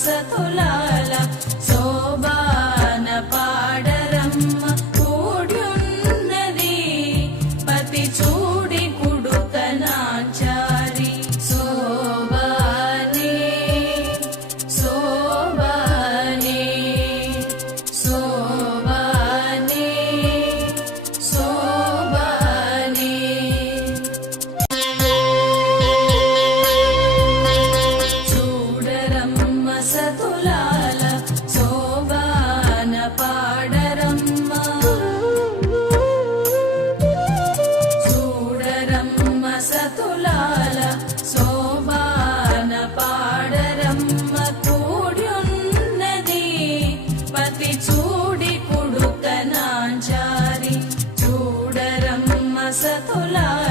sa tula सतुला